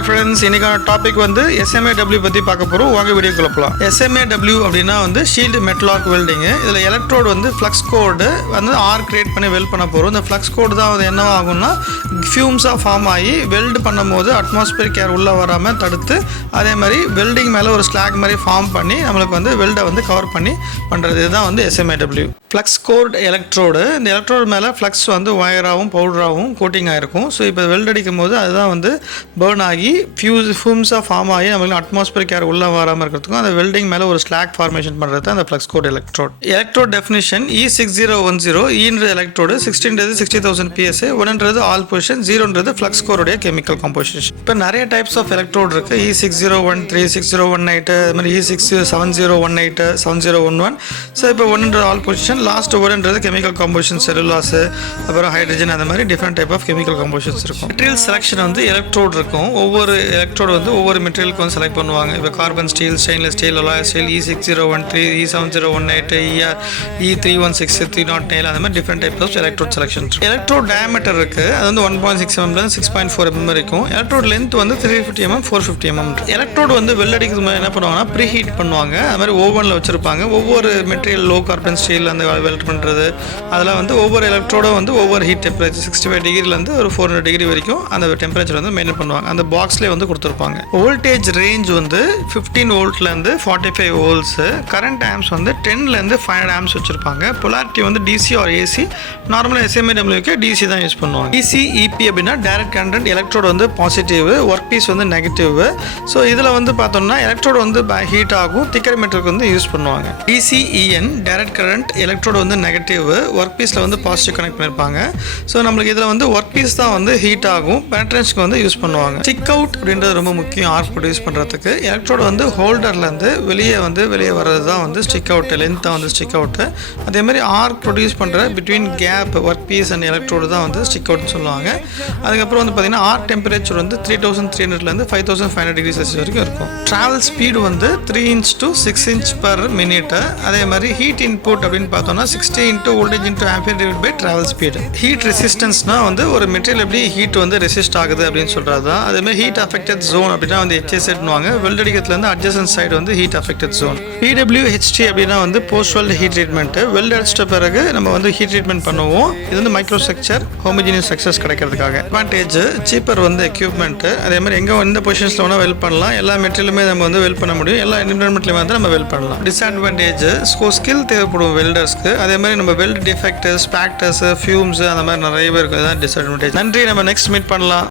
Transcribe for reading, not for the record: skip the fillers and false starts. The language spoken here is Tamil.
ஹாய் ஃப்ரெண்ட்ஸ், இன்னைக்கான டாபிக் வந்து SMAW பற்றி பார்க்க போகிறோம். வாங்க வீடியோக்குள்ள போகலாம். SMAW அப்படின்னா வந்து ஷீல்டு மெட்டல் ஆர்க் வெல்டிங்கு. இதில் எலக்ட்ரோடு வந்து ஃப்ளக்ஸ் கோடு வந்து ஆர்க் கிரியேட் பண்ணி வெல்ட் பண்ண போகிறோம். இந்த ஃப்ளக்ஸ் கோடு தான் வந்து என்ன ஆகும்னா ஃபியூம்ஸாக ஃபார்ம் ஆகி வெல்டு பண்ணும்போது அட்மாஸ்பியரிக் ஏர் உள்ளே வராமல் தடுத்து, அதே மாதிரி வெல்டிங் மேலே ஒரு ஸ்லாக் மாதிரி ஃபார்ம் பண்ணி நம்மளுக்கு வந்து வெல்டை வந்து கவர் பண்ணி பண்ணுறது. இதுதான் வந்து SMAW. Flux coat electrode. இந்த எலக்ட்ரோடு மேலே ஃப்ளக்ஸ் வந்து ஒயராகவும் பவுடராகவும் கோட்டிங் ஆகிருக்கும். ஸோ இப்போ வெல்ட் அடிக்கும் போது அதுதான் வந்து பேர்ன் ஆகி ஃபியூம்ஸாக ஃபார்ம் ஆகி நம்மளுக்கு அட்மாஸ்பியரிக் ஏர் உள்ளே வராமல் இருக்கிறதுக்கும் அந்த வெல்டிங் மேலே ஒரு ஸ்லாக் ஃபார்மேஷன் பண்ணுறது தான் அந்த flux coat electrode. Electrode definition E6010. ஈன்றது எலக்ட்ரோடு, 60ன்றது 60,000 PSA, 1ன்றது ஆல் பொசிஷன், 0ன்றது ஃப்ளக்ஸ் கோருடைய கெமிக்கல் காம்போசிஷன். இப்போ நிறைய டைப்ஸ் ஆஃப் எலக்ட்ரோட் இருக்குது. E6013, 6018, அது மாதிரி E67018, 7011. ஸோ இப்போ 1ன்றது ஆல் பொசிஷன், லாஸ்ட் 1ன்றது கெமிக்கல் காம்போசிஷன், செல்லுலாஸு, அப்புறம் ஹைட்ரஜன், அந்த மாதிரி different type of chemical compositions இருக்கும். மெட்டீரியல் செலெக்ஷன் வந்து எலக்ட்ரோட் இருக்கும். ஒவ்வொரு எலக்ட்ரோடு வந்து ஒவ்வொரு மெட்டீரியலுக்கு வந்து செலக்ட் பண்ணுவாங்க. இப்போ carbon steel, stainless steel, alloy steel, E6013, E7018, E316, 309, அந்த மாதிரி different type of electrode selection. Electrode diameter இருக்குது. அது வந்து 1.6 mm 6.4 mm இருக்கும். எலக்ட்ரோட் லென்த் வந்து 350 mm 450 mm. எலக்ட்ரோடு வந்து வெள்ளடிக்கிறது மாதிரி என்ன பண்ணுவாங்கன்னா ப்ரீ ஹீட் பண்ணுவாங்க. அது மாதிரி ஓவனில் வச்சுருப்பாங்க. ஒவ்வொரு மெட்டீரியல் லோ கார்பன் ஸ்டீல் அந்த வெல்ட் பண்ணுறது, அதெல்லாம் வந்து ஒவ்வொரு எலக்ட்ரோடும் வந்து ஒவ்வொரு ஹீட் டெம்பரேச்சர் 65 டிகிரிலேருந்து ஒரு 400 டிகிரி வரைக்கும் அந்த டெம்பரேச்சர் வந்து மெயின்டைன் பண்ணுவாங்க. அந்த பாக்ஸ்லேயே வந்து கொடுத்துருப்பாங்க. வோல்டேஜ் ரேஞ்ச் வந்து 15 வோல்ட்லேருந்து 45 வோல்ட்ஸு. கரண்ட் ஆம்ஸ் வந்து 10லேருந்து 500 ஆம்ஸ் வச்சுருப்பாங்க. பொலாரிட்டி வந்து DC ஆர் AC. நார்மலாக SMAWக்கு DC தான் யூஸ் பண்ணுவாங்க. DC EP அப்படின்னா டைரக்ட் கரண்ட். எலக்ட்ரோடு வந்து பாசிட்டிவ், ஒர்க் பீஸ் வந்து நெகட்டிவ். ஸோ இதில் வந்து பார்த்தோம்னா எலக்ட்ரோடு வந்து ஹீட் ஆகும், திக்கர் மெட்டருக்கு வந்து யூஸ் பண்ணுவாங்க. DCEN டைரக்ட் கரண்ட், எலக்ட்ரோடு வந்து நெகட்டிவ், ஒர்க் பீஸில் வந்து பாசிட்டிவ் கனெக்ட் பண்ணியிருப்பாங்க. ஸோ நம்மளுக்கு இதில் வந்து ஒர்க் பீஸ் தான் வந்து ஹீட் ஆகும், பேட்டர்ன்ஸ்க்கு வந்து யூஸ் பண்ணுவாங்க. ஸ்டிக் அவுட் அப்படின்றது ரொம்ப முக்கியம் ஆர்க் ப்ரொடியூஸ் பண்ணுறதுக்கு. எலக்ட்ரோடு வந்து ஹோல்டர்லேருந்து வெளியே வர்றது தான் வந்து ஸ்டிக் அவுட், லென்த்தாக வந்து ஸ்டிக் அவுட்டு. அதேமாதிரி ஆர்க் ப்ரொடியூஸ் பண்ணுற between gap work piece and electrode தான் வந்து ஸ்டிக் அவுட்னு சொல்லுவாங்க. அதுக்கப்புறம் வந்து பார்த்திங்கன்னா ஆர்க் டெம்பரேச்சர் வந்து 3300லேருந்து 5500 டிகிரி செல்சியஸ் வரைக்கும் இருக்கும். ட்ராவல் ஸ்பீடு வந்து 3 inch to 6 inch per minute. அதே மாதிரி ஹீட் இன்புட் அப்படின்னு பார்த்தோம்னா 60 into voltage into ampere divided by travel speed. Heat ரெசிஸ்டன்ஸ்னா வந்து ஒரு மெட்டீரியல் எப்படி ஹீட் வந்து ரெசிஸ்ட் ஆகுது அப்படின்னு சொல்கிறது தான். அதேமாதிரி ஹீட் அஃபெக்டட் ஜோன் அப்படின்னா வந்து HSZன்னுவாங்க. வெல்டடிக்கிறதுலேருந்து அட்ஜசன்ட் சைடு வந்து ஹீட் அஃபெக்டட் ஜோன். PWHT அப்படின்னா வந்து post weld heat treatment. Weld அடிச்சிட்ட பிறகு நம்ம வந்து ஹீட் ட்ரீட்மெண்ட் பண்ணுவோம். இது வந்து மைக்ரோ ஸ்ட்ரக்சர் ஹோமோஜினியஸ் ஸ்ட்ரக்சர்ஸ் கிடைக்கிறதுக்காக. அட்வான்டேஜ் சீப்பர் வந்து எக்யூப்மெண்ட்டு. அதே மாதிரி எந்த பொசிஷன்ஸில் வேணால் வெல்ட் பண்ணலாம். எல்லா மெட்டீரியலுமே நம்ம வந்து வெல்ட் பண்ண முடியும். எல்லா என்விரான்மெண்ட்லையும் வந்து நம்ம வெல்ட் பண்ணலாம். டிஸ்அட்வான்டேஜ் ஸ்கில் தேவைப்படும் வெல்டர்ஸ்க்கு. அதே மாதிரி நம்ம வெல்ட் டிஃபெக்ட், ஸ்பாக்டர்ஸ், ஃபியூம்ஸ், அந்த மாதிரி நிறைய பேருக்கு தான் டிஸ்அட்வான்டேஜ். நன்றி, நம்ம நெக்ஸ்ட் மீட் பண்ணலாம்.